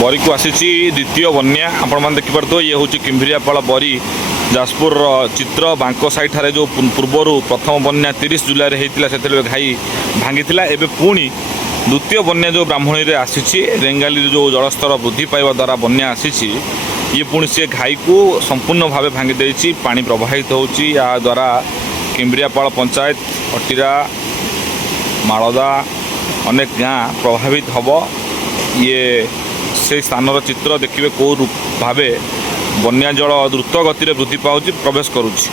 बरी को आसी द्वितीय बन्या आपण देखिपे ये हूँ किम्भिरियापाल बरी जाजपुर चित्र बांक साइड ठारे जो पूर्वर प्रथम बन्या 30 जुलाई होता से घाई भांगी एवं पुणी द्वितीय बन्या जो ब्राह्मणी में आसी रेंगाली जो जलस्तर वृद्धि पाइबा द्वारा बन्या आसी ये पुणी से घाई को संपूर्ण भाव भांगी देती पा प्रवाहित होची या द्वारा किम्भिरियापाल पंचायत अटीरा मालदा अनेक गाँ प्रभावित हम ये से स्थान चित्र देखिए कौ भाव बन्या जल द्रुत गति वृद्धि पाँच प्रवेश करुच्ची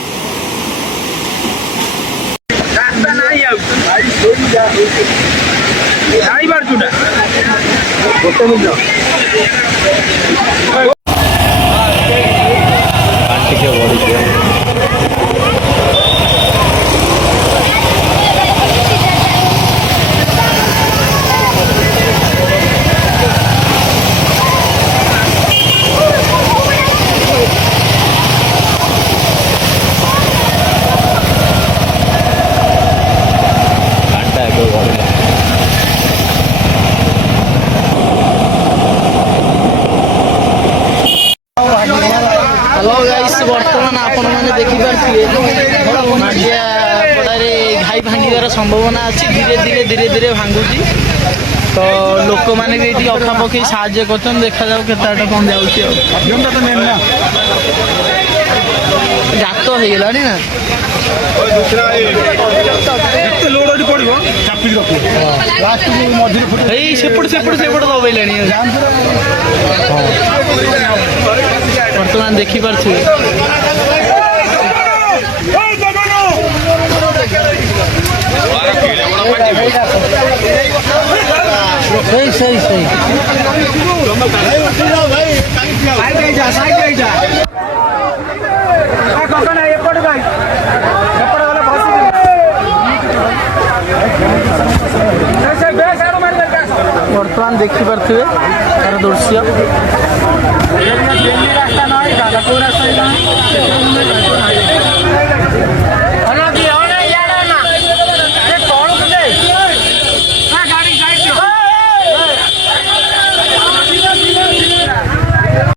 बर्तमान आपण मैंने देखिपे मांडिया पड़े घाई भांगार संभावना अच्छी धीरे धीरे धीरे धीरे भांगुची तो लोक मैंने भी ये अखा पकई साज्य कर देखा जाऊ के कौन जाऊँगी गात हो गला ना सेपट दबाइले बर्तमान देखिपे सही सही बर्तमान देखिपे तार दृश्य रास्ता